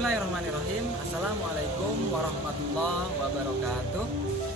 Bismillahirrahmanirrahim. Assalamualaikum warahmatullahi wabarakatuh.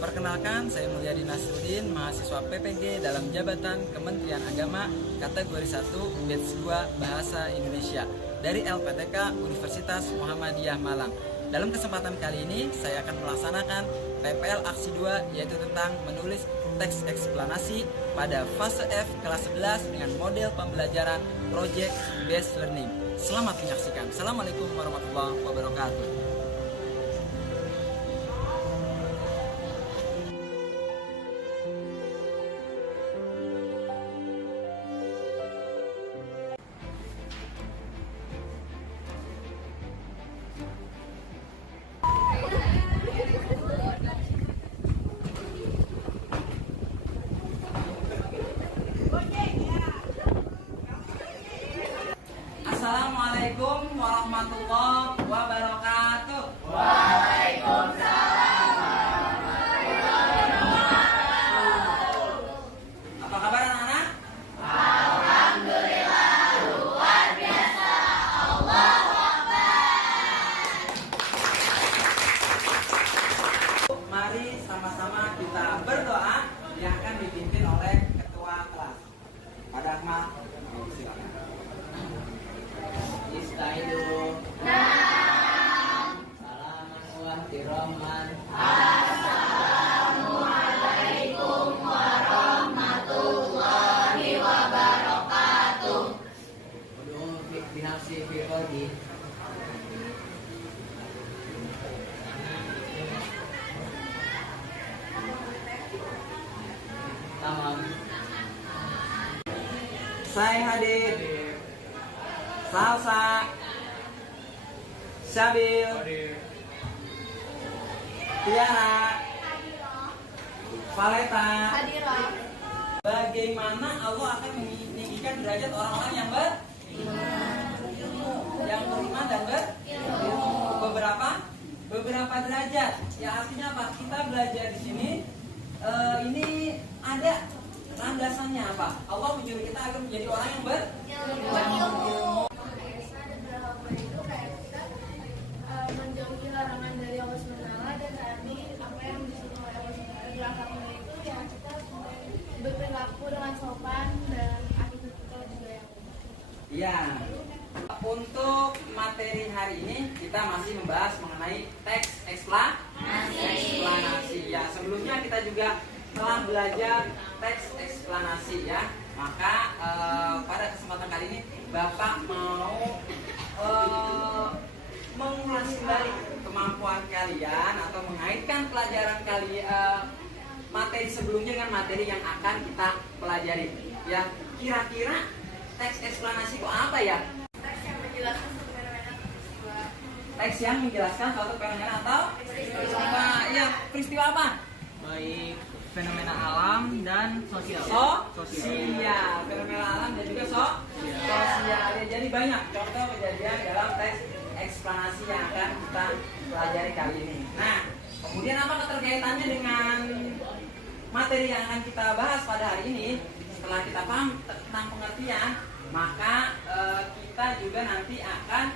Perkenalkan, saya Mulyadi Nasruddin, mahasiswa PPG dalam jabatan Kementerian Agama kategori 1 batch 2 Bahasa Indonesia dari LPTK Universitas Muhammadiyah Malang. Dalam kesempatan kali ini saya akan melaksanakan PPL aksi 2, yaitu tentang menulis teks eksplanasi pada fase F kelas 11 dengan model pembelajaran Project Based Learning. Selamat menyaksikan. Assalamualaikum warahmatullahi wabarakatuh. Assalamualaikum warahmatullahi wabarakatuh. Waalaikumsalam warahmatullahi wabarakatuh. Apa kabar anak-anak? Alhamdulillah, luar biasa. Allahu Akbar. Mari sama-sama kita berdoa yang akan dipimpin oleh ketua kelas. Pada Akmal, silakan. Istaidu. Salaman wa tiraman. Assalamualaikum warahmatullahi wabarakatuh. Ud'u fi nafsi fi qalbi. Tamam. Saya hadir. Salsa, Syabil, Tiara, Valeta. Bagaimana Allah akan meninggikan derajat orang-orang yang berilmu, yang beriman dan berilmu? Beberapa derajat. Ya artinya apa? Kita belajar di sini. Ini ada landasannya apa? Allah menyuruh kita agar menjadi orang yang berilmu. Menjauhi larangan dari Allah SWT dan taati apa yang disuruh oleh Allah SWT. Larangannya itu ya kita berperilaku dengan sopan dan attitude kita juga yang Ya, untuk materi hari ini kita masih membahas mengenai teks eksplanasi. Ya, sebelumnya kita juga telah belajar teks eksplanasi ya. Maka pada kesempatan kali ini Bapak mau mengulas kembali kemampuan kalian atau mengaitkan pelajaran materi sebelumnya dengan materi yang akan kita pelajari. Ya, kira-kira teks eksplanasi itu apa ya? teks yang menjelaskan suatu fenomena peristiwa. Teks yang menjelaskan suatu fenomena atau peristiwa. Ya, peristiwa apa? Baik fenomena alam dan sosial. Sosial, fenomena alam dan juga sosial. Ya, jadi banyak contoh kejadian dalam teks eksplanasi yang akan kita pelajari kali ini. Nah, kemudian apa keterkaitannya dengan materi yang akan kita bahas pada hari ini? Setelah kita paham tentang pengertian, maka kita juga nanti akan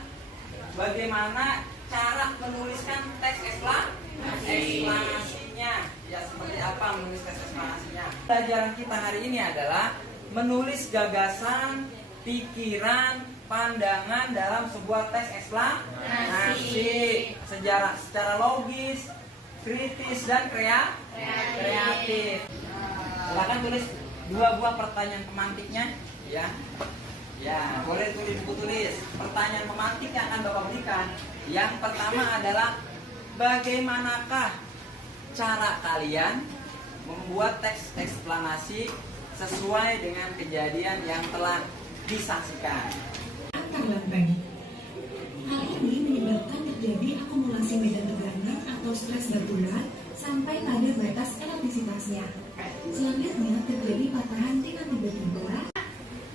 bagaimana cara menuliskan teks eksplanasinya. Ya, seperti apa menulis teks eksplanasinya. Pelajaran kita hari ini adalah menulis gagasan, pikiran, pandangan dalam sebuah teks eksplanasi secara logis, kritis dan kreatif. Silakan tulis 2 buah pertanyaan pemantiknya, ya. Ya, boleh tulis buku tulis. Pertanyaan pemantik yang akan Bapak berikan. Yang pertama adalah bagaimanakah cara kalian membuat teks eksplanasi sesuai dengan kejadian yang telah disaksikan. Antar lempeng. Hal ini menyebabkan terjadi akumulasi medan tekanan atau stres batuan sampai pada batas elastisitasnya. Selanjutnya terjadi patahan dengan tiba-tiba.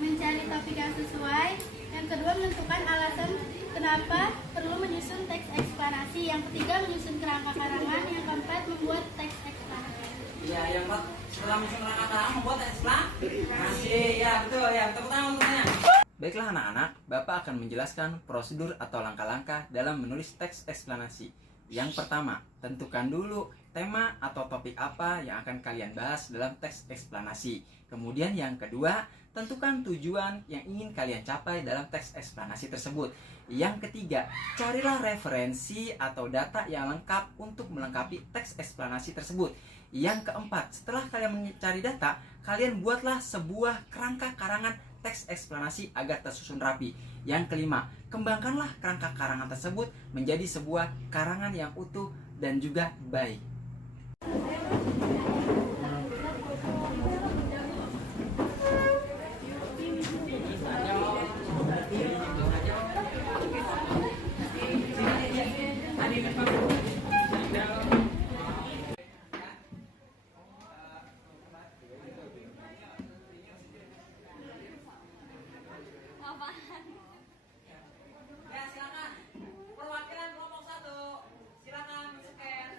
Mencari topik yang sesuai. Yang kedua, menentukan alasan kenapa perlu menyusun teks eksplanasi. Yang ketiga, menyusun kerangka karangan. Yang keempat, membuat teks eksplanasi. Ya, yang setelah menyusun kerangka karangan membuat teks eksplanasi. Ya, betul ya. Tepuk tangan untuknya. Baiklah anak-anak, Bapak akan menjelaskan prosedur atau langkah-langkah dalam menulis teks eksplanasi. Yang pertama, tentukan dulu tema atau topik apa yang akan kalian bahas dalam teks eksplanasi. Kemudian yang kedua, tentukan tujuan yang ingin kalian capai dalam teks eksplanasi tersebut. Yang ketiga, carilah referensi atau data yang lengkap untuk melengkapi teks eksplanasi tersebut. Yang keempat, setelah kalian mencari data, kalian buatlah sebuah kerangka karangan teks eksplanasi agar tersusun rapi. Yang kelima, kembangkanlah kerangka karangan tersebut menjadi sebuah karangan yang utuh dan juga baik. Ya, silakan. Perwakilan kelompok 1. Silakan scan.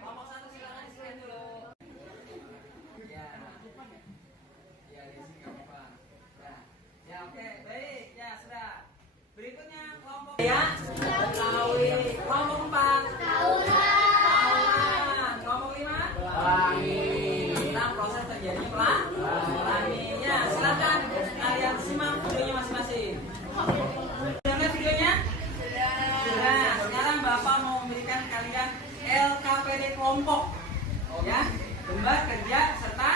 Kelompok 1 silakan scan dulu. Ya. Ya, di sini enggak apa-apa. Ya. Ya, oke. Baik. Ya, sudah. Berikutnya kelompok ya. Betawi. Kelompok 4. Tauran. Kelompok 5. Pelangi. Tentang proses terjadi pelangi. Ya, silakan kalian simak videonya masing-masing. Sudah lihat videonya? Sudah. Sekarang Bapak mau memberikan kalian LKPD kelompok. Ya, gambar kerja serta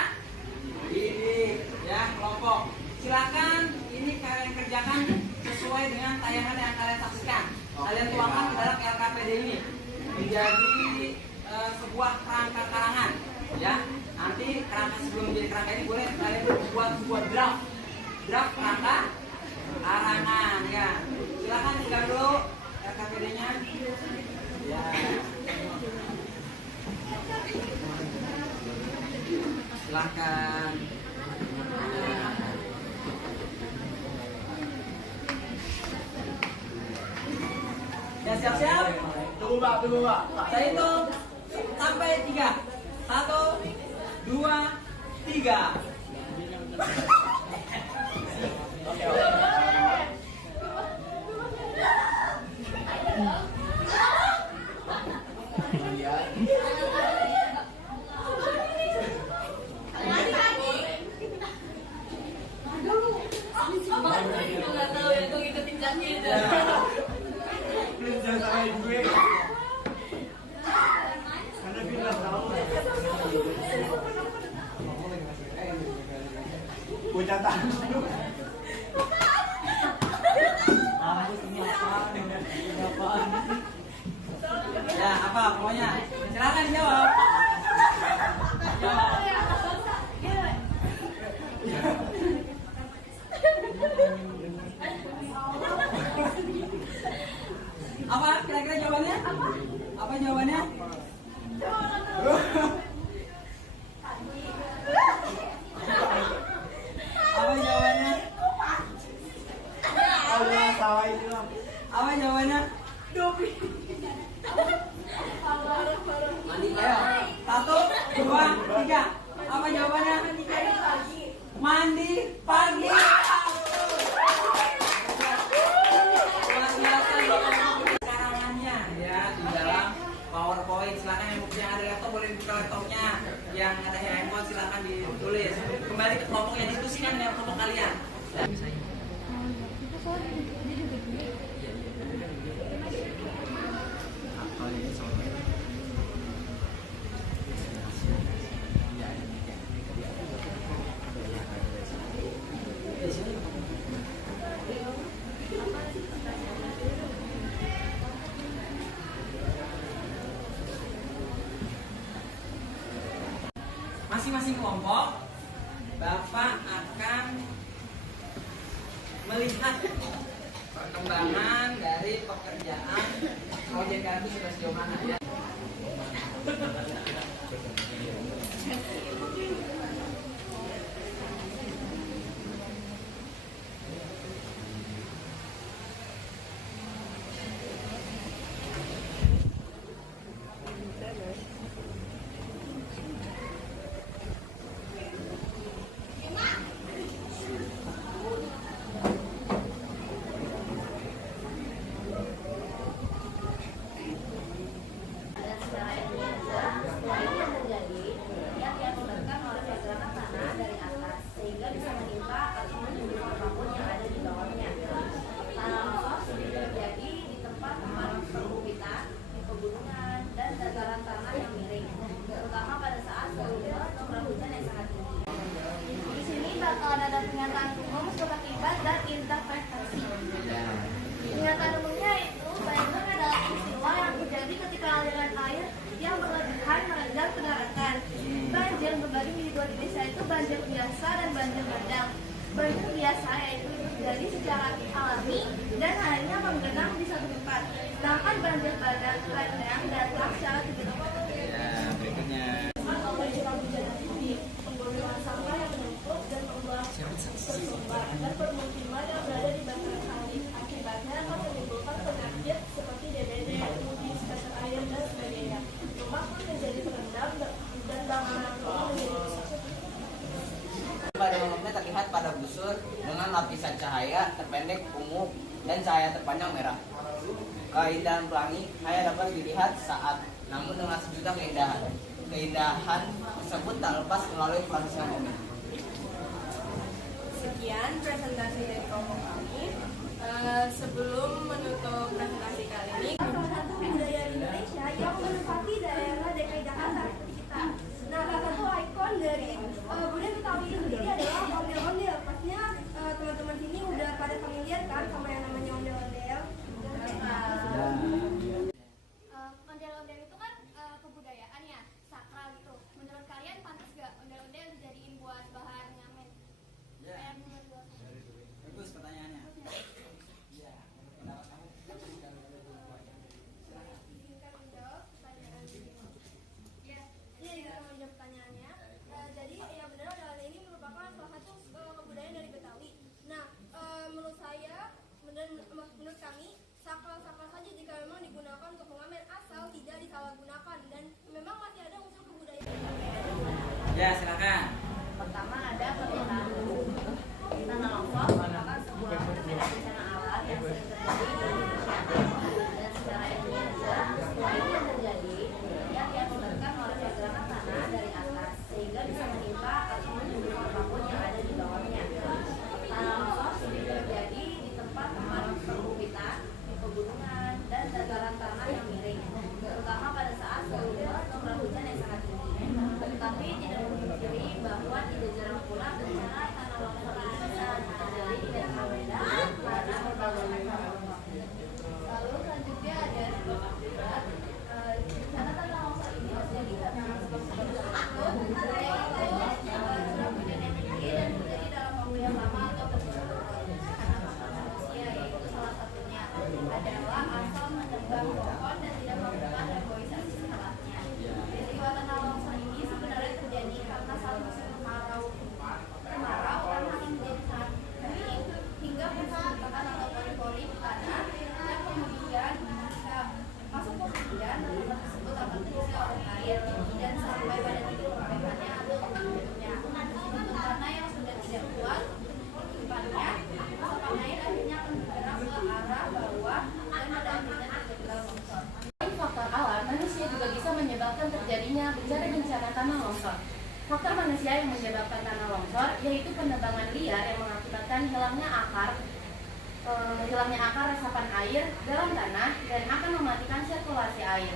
didik. Ya, kelompok. Silakan ini kalian kerjakan sesuai dengan tayangan yang kalian saksikan. Kalian tuangkan ke dalam LKPD ini menjadi sebuah kerangka karangan. Ya, nanti kerangka sebelum menjadi kerangka ini boleh kalian buat sebuah draft kerangka karangan. Ya, silakan buka dulu LKPD-nya. Ya. Silakan. Ya, siap-siap. Tunggu Pak. Saya hitung sampai 3. 1, 2, 3. Nggak tahu ya, tuh ikutin jaknya itu. Please jangan salahin gue. Karena dia nggak tahu. Gue catat. Ya, apa pokoknya? Silakan jawab. Jawab. Apa kira-kira jawabannya? Apa jawabannya? Apa jawabannya? Oh, jangan salahin dia. Apa jawabannya? Ayo, 1, 2, 3. Apa jawabannya? Mandi pagi. Luar biasa karangannya ya di dalam PowerPoint. Silakan yang ada laptop boleh buka laptopnya. Yang ada handphone silakan ditulis. Kembali ke kelompoknya, diskusikan dengan kelompok kalian. Masing-masing kelompok, Bapak akan melihat perkembangan dari pekerjaan proyek itu sudah sejauh mana ya. banjir bandang. Banjir biasa yaitu terjadi secara alami dan hanya menggenang di satu tempat. Sedangkan banjir bandang datang secara tiba-tiba. Ya, berikutnya. Pembuangan sampah yang menumpuk dan pembuangan tersumbat dan permukiman yang berada di bantaran kali. Akibatnya akan menimbulkan penyakit seperti DBD, mutis, cacar air, dan sebagainya. Rumah pun menjadi terendam dan bangunan pun menjadi rusak. Pada umumnya terlihat pada busur dengan lapisan cahaya terpendek ungu dan cahaya terpanjang merah. Keindahan pelangi hanya dapat dilihat saat, namun dengan sejuta keindahan. Keindahan tersebut tak lepas melalui pelaksanaan ini. Sekian presentasi dari kelompok kami. Sebelum menutup presentasi kali ini, Salah satu budaya Indonesia yang menempati daerah DKI Jakarta seperti kita. Nah, salah satu ikon dari budaya Betawi itu sendiri adalah ondel-ondel. Pastinya teman-teman sini udah pada familiar kan sama yang namanya ondel-ondel. Ondel-ondel itu kan kebudayaan ya, sakral gitu. Menurut kalian pantas gak ondel-ondel dijadiin buat bahan ngamen? Ya, bagus pertanyaannya. Ya, pendapat kamu? Izinkan menjawab pertanyaan ini. Ya, ini juga menjawab pertanyaannya. Jadi ya benar ondel-ondel ini merupakan salah satu kebudayaan dari Betawi. Nah, menurut saya dan menurut kami sakral-sakral saja jika memang digunakan untuk mengamen, asal tidak disalahgunakan dan memang masih ada unsur kebudayaan. Ya, silakan. Pertama ada permintaan tanah longsor merupakan sebuah fenomena bencana alam yang sering terjadi di Indonesia dan secara ilmiah sebuah ini yang terjadi yang diakibatkan oleh pergerakan tanah dari atas sehingga bisa menimpa atau menyebut apapun yang ada di bawahnya. Tanah longsor sering terjadi di tempat-tempat perbukitan, di pegunungan dan dataran tanah yang miring, terutama pada saat volume atau curah hujan yang sangat tinggi. Tetapi tidak memungkiri bahwa tidak jarang pula bencana tanah longsor ini bisa terjadi di daerah Medan karena berbagai macam faktor. Lalu selanjutnya ada bencana tanah longsor ini terjadi karena sebab-sebab tersebut, yaitu curah hujan yang tinggi dan terjadi dalam waktu yang lama atau berturut-turut karena faktor manusia, yaitu salah satunya adalah asal menebang pohon dan tidak melakukan reboisasi setelahnya. Peristiwa tanah longsor ini sebenarnya terjadi karena saat musim kemarau tanah akan menjadi sangat kering hingga percikan atau pori-pori di tanah yang kemudian jika masuk musim hujan tanah tersebut akan terisi oleh air dan sampai pada titik pembebannya atau tutupnya. Untuk tanah yang sudah tidak kuat tutupannya, pasokan air akhirnya akan bergerak ke arah bawah dan pada akhirnya terjadilah longsor. Faktor alam, manusia juga bisa menyebabkan terjadinya bencana-bencana tanah longsor. Faktor manusia yang menyebabkan tanah longsor yaitu penebangan liar yang mengakibatkan hilangnya akar resapan air dalam tanah dan akan mematikan sirkulasi air.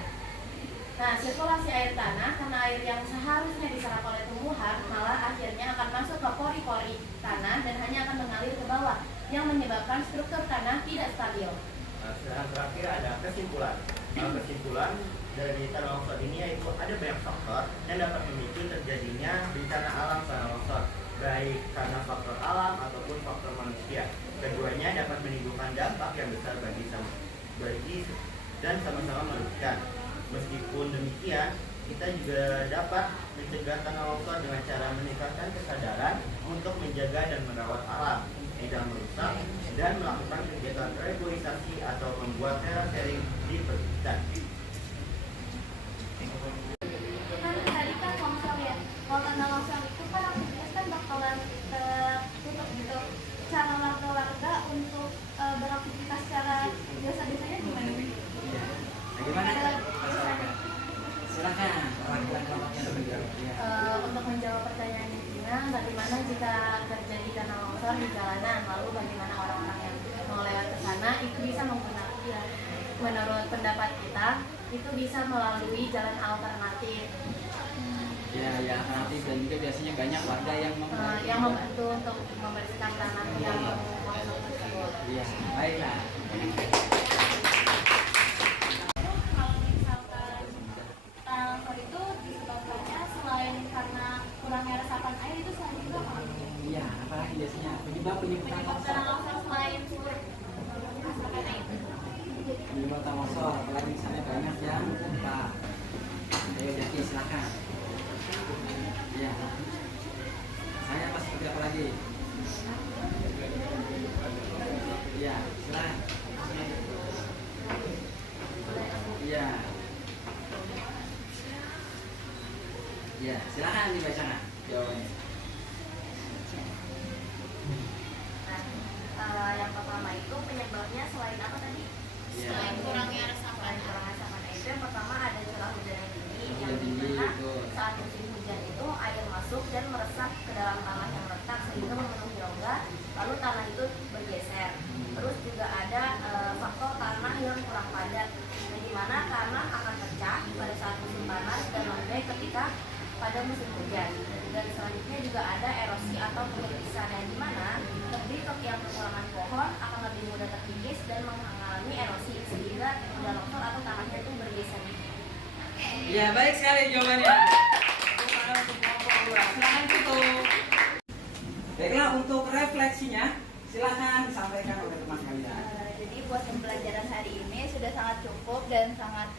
Nah, sirkulasi air tanah, karena air yang seharusnya diserap oleh tumbuhan malah akhirnya akan masuk ke pori-pori tanah dan hanya akan mengalir ke bawah yang menyebabkan struktur tanah tidak stabil. Sedangkan terakhir ada kesimpulan. Kesimpulan dari tanah longsor ini yaitu ada banyak faktor yang dapat memicu terjadinya bencana alam tanah longsor, baik karena faktor alam ataupun faktor manusia. Keduanya dapat menimbulkan dampak yang besar bagi dan sama-sama merugikan. Meskipun demikian, kita juga dapat mencegah tanah longsor dengan cara meningkatkan kesadaran untuk menjaga dan merawat alam, tidak merusak, dan melakukan kegiatan reboisasi atau membuat terasering di perbukitan. Kan tadi kan longsor ya, kalau tanah longsor itu kan aktivitas kan bakalan tutup gitu. Cara warga-warga untuk beraktivitas secara biasa-biasanya gimana? Bagaimana masyarakat? Silakan perwakilan kelompoknya menjawab. Untuk menjawab pertanyaan Dina, bagaimana jika terjadi tanah longsor di jalanan, lalu bagaimana orang-orang yang mau lewat ke sana itu bisa menggunakan dia. Menurut pendapat kita, itu bisa melalui jalan alternatif Ya, yang alternatif dan juga biasanya banyak warga yang yang membantu untuk membersihkan tanah yang longsor tersebut. Iya, baiklah. Kalau misalkan tanah longsor itu disebabkannya selain karena kurangnya resapan air itu selain itu apa? Iya, silakan. Ya. Saya pas seperti apa lagi? Ya, silakan. Ya. Ya, silakan dibacakan jawabannya. Nah, yang pertama itu penyebabnya selain apa tadi? Ya. Selain kurangnya resapan. Itu yang pertama ada curah hujan yang tinggi, yang Tinggi, dimana betul. saat musim hujan itu air masuk dan meresap ke dalam tanah yang retak sehingga memenuhi rongga, lalu tanah itu bergeser. Terus juga ada faktor tanah yang kurang padat, yang dimana tanah akan pecah pada saat musim panas dan lembek ketika pada musim hujan. Dan selanjutnya juga ada erosi atau pengirisan, yang dimana tebing yang kekurangan pohon akan lebih mudah terkikis dan mengalami erosi sehingga mudah longsor atau tanahnya itu bergeser. Ya, baik sekali jawabannya. Tepuk tangan untuk kelompok 2. Silakan tutup. Baiklah, untuk refleksinya silakan disampaikan oleh teman kalian. Jadi buat pembelajaran hari ini sudah sangat cukup dan sangat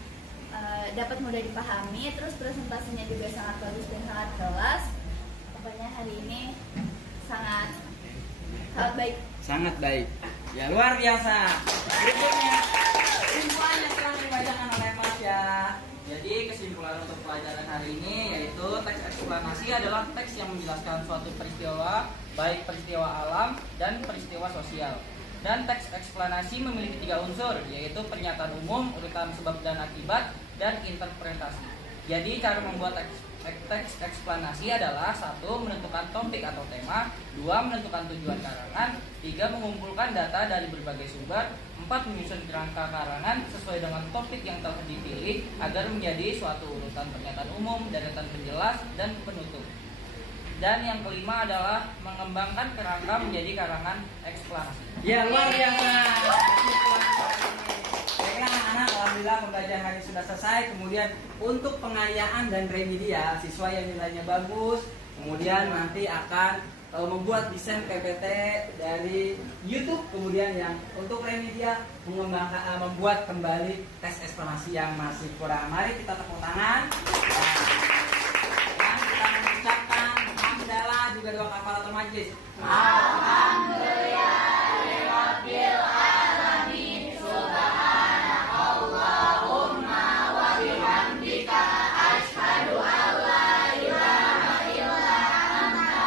dapat mudah dipahami. Terus presentasinya juga sangat bagus dan sangat jelas. Pokoknya hari ini sangat baik. Sangat baik. Ya, luar biasa. Berikutnya kesimpulannya sekarang dibacakan oleh Mas ya. Jadi kesimpulan untuk pelajaran hari ini yaitu teks eksplanasi adalah teks yang menjelaskan suatu peristiwa, baik peristiwa alam dan peristiwa sosial. Dan teks eksplanasi memiliki 3 unsur, yaitu pernyataan umum, urutan sebab dan akibat, dan interpretasi. Jadi cara membuat teks eksplanasi adalah 1. Menentukan topik atau tema, 2. Menentukan tujuan karangan, 3. Mengumpulkan data dari berbagai sumber, 4. Menyusun kerangka karangan sesuai dengan topik yang telah dipilih agar menjadi suatu urutan pernyataan umum, deretan penjelas, dan penutup. Dan yang kelima adalah mengembangkan kerangka menjadi karangan eksplanasi. Ya, luar biasa. Baiklah anak-anak, alhamdulillah pembelajaran hari ini sudah selesai. Kemudian untuk pengayaan dan remedial, siswa yang nilainya bagus, kemudian nanti akan membuat desain PPT dari YouTube. Kemudian yang untuk remedial mengembangkan membuat kembali tes eksplanasi yang masih kurang. Mari kita tepuk tangan. Dan kita mengucapkan hamdalah juga doa kafaratul majlis. Alhamdulillahirabbil alamin. Subhanakallahumma wa bihamdika asyhadu an la ilaha illa anta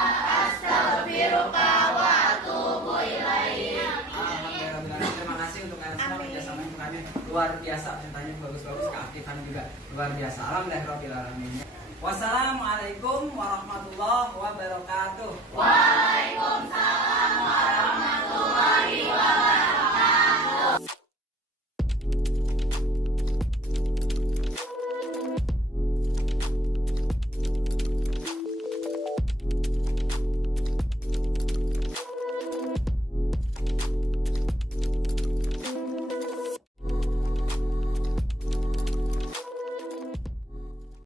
astaghfiruka wa atubu ilaik. Alhamdulillah. Terima kasih untuk kalian semua kerjasamanya untuk kami luar biasa, presentasinya bagus-bagus, keaktifan juga luar biasa. Alhamdulillahirabbil alamin. Wassalamualaikum warahmatullahi wabarakatuh. Waalaikumsalam.